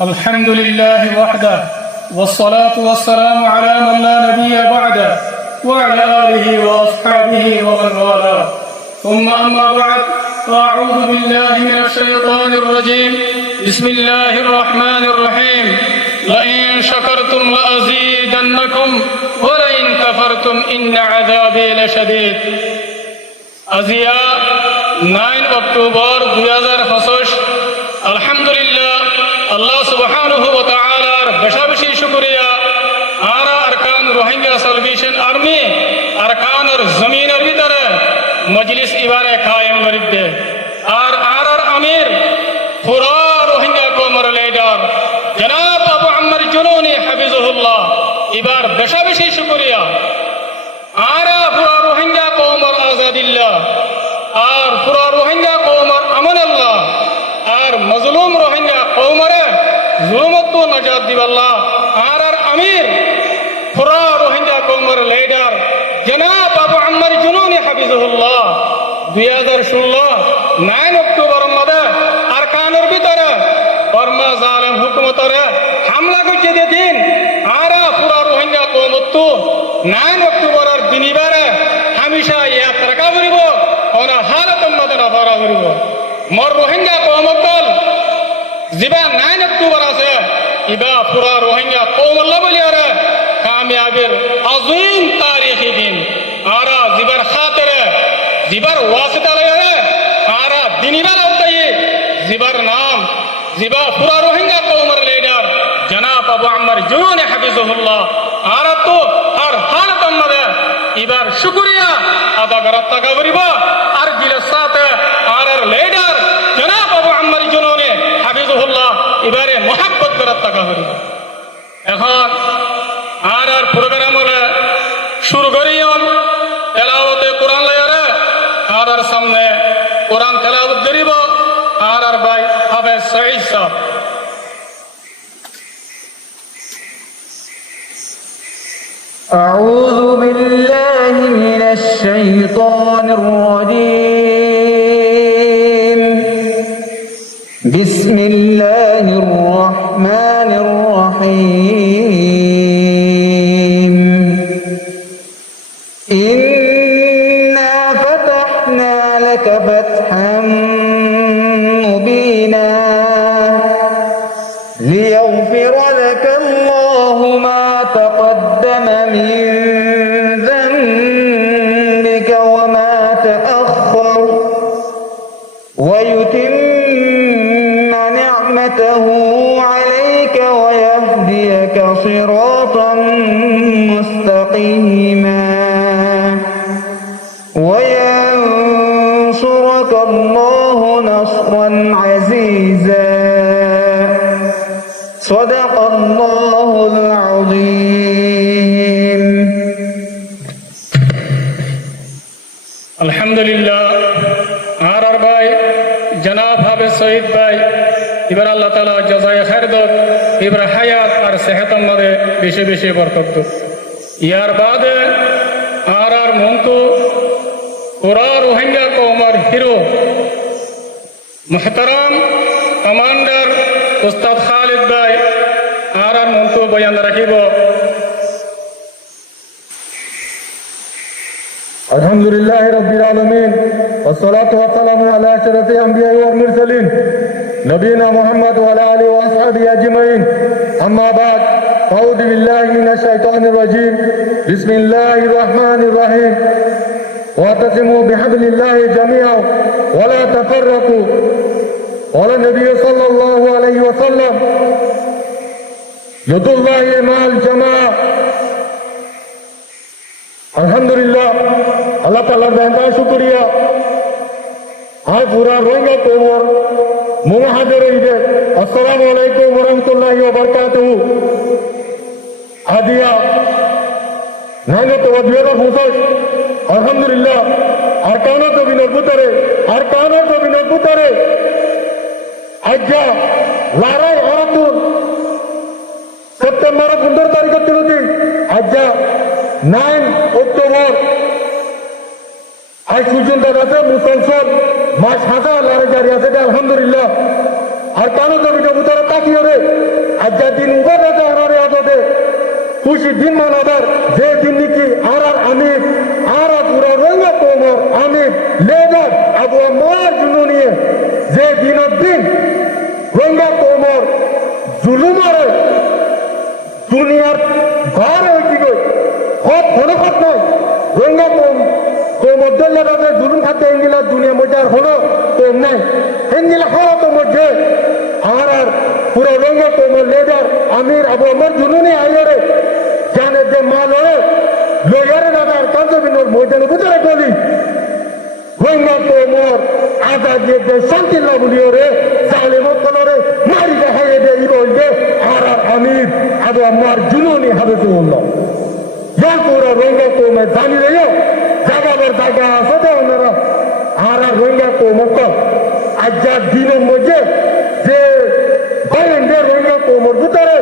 الحمد لله وحده والصلاة والسلام على من لا نبي بعده وعلى آله وأصحابه ومن والاه ثم أما بعد فأعوذ بالله من الشيطان الرجيم بسم الله الرحمن الرحيم لئن شكرتم لأزيدنكم ولئن كفرتم إن عذابي لشديد আজিয়া 9 October 2025 আলহামদুলিল্লাহ আল্লাহ সুবহানাহু ওয়া তাআলার বেশি শুকরিয়া আর আরকান রোহিঙ্গা সালভেশন আর্মি আরকানের জমিনের ভিতরে মজলিস ইবারে কায়েম করিতে আর আমির পুরা রোহিঙ্গা কওমের লিডার জনাব আবু আম্মার জুনুনি হাফিজাহুল্লাহ এবার বেশি শুকরিয়া আর পুরা রোহিঙ্গা কওমের আজাদিল্লাহ আর পুরা রোহিঙ্গা কওমের আমানাল্লাহ আর মজলুম রোহিঙ্গা কওমের জুলুমত নাজাত দিবাল্লাহ আর আমির পুরা রোহিঙ্গা কওমের লিডার জনাব আবু আম্মার জুনুনি হাফিজাহুল্লাহ 2016 9 অক্টোবর মধ্যে আরকানের ভিতরে বর্মা জালেম হুকুমতের হামলা করছে দিন আর পুরা রোহিঙ্গা কওমত 9 অক্টোবরের দিনিবারে হামেশা ইয়াদ রাখা করিব ওনা হালাতের মধ্যে নফরা করিব মোর রোহিঙ্গা কওমত জিবা 9 অক্টোবর আছে ইবা পুরা রোহিঙ্গা কওমল্লা বলিয়ারে কামিয়াবের আযীম তারিখি দিন আর জিবার খাতিরে জিবার ওয়াসিতা লাগে আর দিনিবার আওতায়ে জিবার নাম জিবা পুরা রোহিঙ্গা কওমের লিডার জনাব আবু আম্মার জুনুনি হাফিজাহুল্লাহ আর তো আর হালাতের মধ্যে এবার শুকরিয়া আদা করার টাকা করিব আর দিলের সাথে আর লিডার জনাব আবু আম্মার জুনুনি হাফিজাহুল্লাহ এবারে মোহাব্বত করার টাকা করিব এখন আর প্রোগ্রাম শুরু করিয়ন তেলাওয়াতে কোরআন লয়ারে আর সামনে কোরআন তেলাওয়াত করিব আর ভাই হাফেজ সঈদ সাহেব أعوذ بالله من الشيطان الرجيم بسم الله الرحمن الرحيم إنا فتحنا لك فتحا مبينا ليغفر لك الله ما تقدم من ذنبك وما تأخر ويتم نعمته عليك ويهديك صراطا مستقيما وينصرك الله نصرا عزيزا صدق الله العظيم আলহামদুলিল্লাহ আর ভাই জনাব হাফেজ সঈদ ভাই এবার আল্লাহ তাআলা জাযায়ে খায়ের দাও এবার হায়াত আর সেহতের মধ্যে বেশি বরকত দাও ইয়ার বাদে আর মন্তু পুরা রোহিঙ্গা কওমের হিরো মুহতারাম কমান্ডার উস্তাদ খালিদ ভাই আর মন্তু বয়ান রাখিব الحمد لله رب العالمين والصلاة والسلام على أشرف الأنبياء والمرسلين نبينا محمد وعلى آله وأصحابه أجمعين أما بعد أعوذ بالله من الشيطان الرجيم بسم الله الرحمن الرحيم واعتصموا بحبل الله جميعا ولا تفرقوا قال النبي صلى الله عليه وسلم يد الله مع الجماعة আলহামদুলিল্লাহ আল্লাহ তাআলার বেহতার শুকরিয়া আর পুরা রোহিঙ্গা কওমের মুহাজির ঈদে আসসালামু আলাইকুম ওয়া রাহমাতুল্লাহি ওয়া বারাকাতুহু হাদিয়া নাইনো তো ওয়াদিয়া ফুসাস আলহামদুলিল্লাহ আরকানো তো বিনর পুতরে আজ্জা লড়াই আরাতুন সেপ্টেম্বর 15 তারিখ তিলতি আজ্জা 9 অক্টোবর আজ পর্যন্ত আছে মুসলসল মাস হাজার লড়াই জারি আছে আলহামদুলিল্লাহ আর কানো জমিটা ভিতরে তাকিয়ে রে আর যা দিন উবার আছে আনারে আদতে খুশি দিন মানাবার যে দিন নাকি আর আমির আর পুরা রঙা কোমর আমির লেবার আবু আমার জন্য নিয়ে যে দিনের দিন রঙা কোমর জুলুমারে দুনিয়ার ভার হয়ে কি গই হক হলো হক নয় রঙা কোমর দলে রাজে জুলুম খাতে এঙ্গিলা দুনিয়া মধ্যে আর হলো কম নাই এঙ্গিলা হলো তো মধ্যে আর পুরো রঙা কোমর লেবার আমির আবু আমার জুলুনি আইরে জানে যে মাল লয়ারে দাদার কাঞ্চবিনোর ময়দানে বুঝারে গলি রঙা কোমর আজাদ যে শান্তি লাগুলিও রে জালেমত কলরে মারি দেখাইয়ে দে ইবল দে আর আমির আবু আমার জুলুনি হাবিবুল্লাহ ইয়া পুরো রঙা কোমে জানি রেও জাগাবার জায়গা আছে তো ওনারা আর রঙা কোমক আজাদ দিনের মধ্যে যে বাইরের রঙা কোমর ভিতরে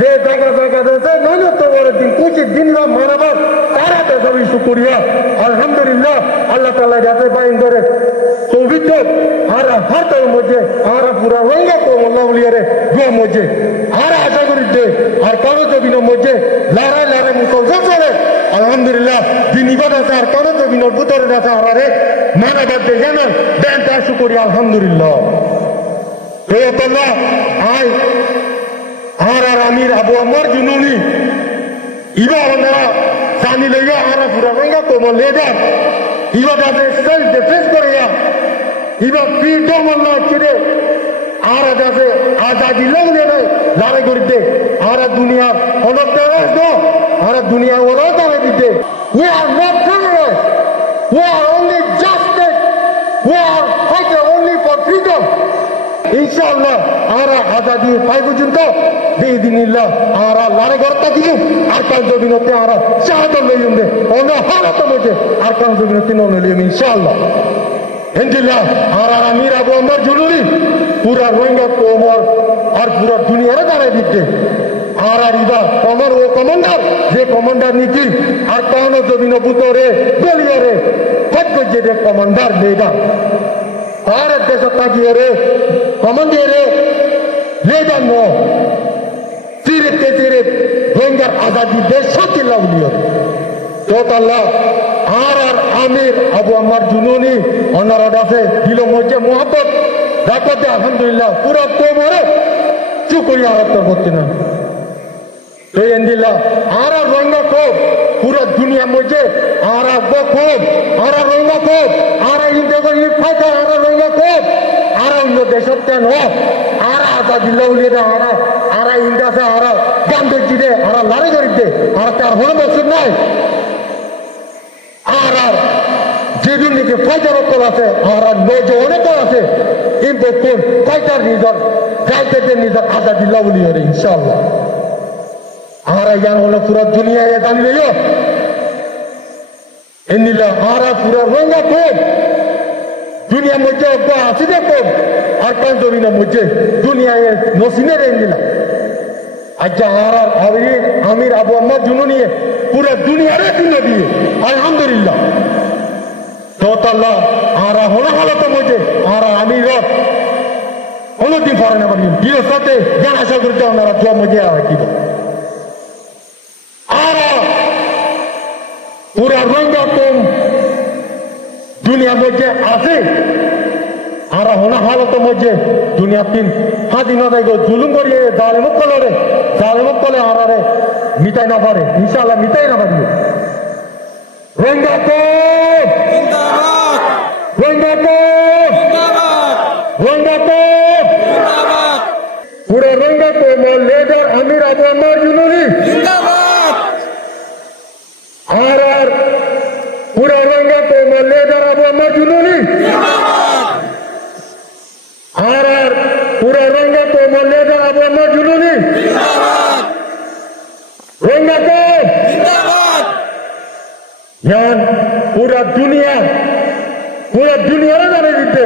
যে জায়গা জায়গা রয়েছে নয় তোমার দিন 25 দিন মানাবার তারা তো সবই শুকরিয়া আলহামদুলিল্লাহ আল্লাহ তাআলা যাতে বাইরে পবিত্র আর হাতের মধ্যে আর পুরা রঙা কোমর লাউলিয়ারে দুয়া মধ্যে আর আশা করি দে আর কারো জমিনের মধ্যে লড়াই লড়াই মুসলমান চলে আলহামদুলিল্লাহ দিন ইবাদত আর কারো জমিনের ভিতরে আছে আরে মানাবার দে জানেন দেন তার শুকরিয়া আলহামদুলিল্লাহ হে আল্লাহ আয় আর আমির আবু আমার জুনুনি ইবা ওনারা জানি লইয়া আর পুরা রঙা কোমর লেডার ইবা যাতে সেলফ ডিফেন্স করিয়া ইবা ফ্রিডম আল্লাহ ছেড়ে আর যাতে আজাদি লগ্নে নাই লড়াই করিতে আর দুনিয়ার অনেক আর দুনিয়া ওরা দাঁড়াই দিতে we are not terrorist we are only justice we are fighter only for freedom ইনশাআল্লাহ আমরা আজাদি পাই পর্যন্ত বেদিনিল্লাহ আমরা লড়াই করতে দিব আর কাল জমিনতে আমরা শাহাদত লইম দে অন্য হালত মধ্যে আর কাল জমিনতে নন লইম ইনশাআল্লাহ ইনশাআল্লাহ আর আমির আবু আমার জরুরি পুরা রোহিঙ্গা কোমর আর পুরা দুনিয়ারে দাঁড়াই দিতে আর ইবা কমর ও কমান্ডার যে কমান্ডার নীতি আর কানো জমিন বুতরে দলিয়ারে ভাগ্য যে কমান্ডার লেডার আর দেশ তাকিয়ে রে কমান্ডিয়ারে লেডার নো সিরিপ কে সিরিপ রোহিঙ্গার আজাদি দেশ শান্তি লাউলিও তো আল্লাহ আর আমির আবু আমার জুনুনি ওনারা আছে দিল মধ্যে মোহাম্মত রাখতে আলহামদুলিল্লাহ পুরো কোমরে চুকরিয়া আরত করতে না এই এন্দিল্লাহ আর রোহিঙ্গা খুব পুরো দুনিয়া মধ্যে আর খুব আর রোহিঙ্গা খুব আর ইন্ডিয়া ফাইটার আর রোহিঙ্গা খুব আর অন্য দেশের কেন আর আজাদি লাউলিয়ে আর ইন্ডিয়াতে আর গান্ধীজি দে আর লড়াই করিতে আর তার হলো বছর নাই আর যেদিন নাকি ফাইটার অকল আছে আর নজর অনেক আছে কিন্তু কোন ফাইটার নিজর গাইতে নিজর আজাদি লাউলিয়ে রে ইনশাআল্লাহ আর ইয়ান হলো পুরো দুনিয়ায় জানি লইও এনিলা আর পুরো রঙা খুব দুনিয়ার মধ্যে আছে দেখো আর কান জমিনের মধ্যে দুনিয়ায় নসিনে এনিলা আচ্ছা আর আমির আবু আমার জুনুনি পুরো দুনিয়ারে দিন দিয়ে আলহামদুলিল্লাহ তো আল্লাহ আর হলো হালত মধ্যে আর আমির অন্যদিন পরে না পারি বিয়ের সাথে জ্ঞান আশা করতে ওনারা জব মধ্যে কি পুরা রঙা কম দুনিয়ার মধ্যে আছে আর হনা হালত মধ্যে দুনিয়া তিন স্বাধীনতা জুলুম করিয়ে জালেমত কলে আরে মিটাই না পারে ইনশাআল্লাহ মিটাই না পারবে রঙা কম রঙা কম রঙা কম পুরা রঙা কম লেডার আমির আবু আমার জুনুনি আর পুরা রঙা কোমর লেডার আবু আমার জুনুনি আর পুরা রঙা কোমর লেডার আবু আমার জুনুনি রঙা কোম পুরা দুনিয়ারে জানে দিতে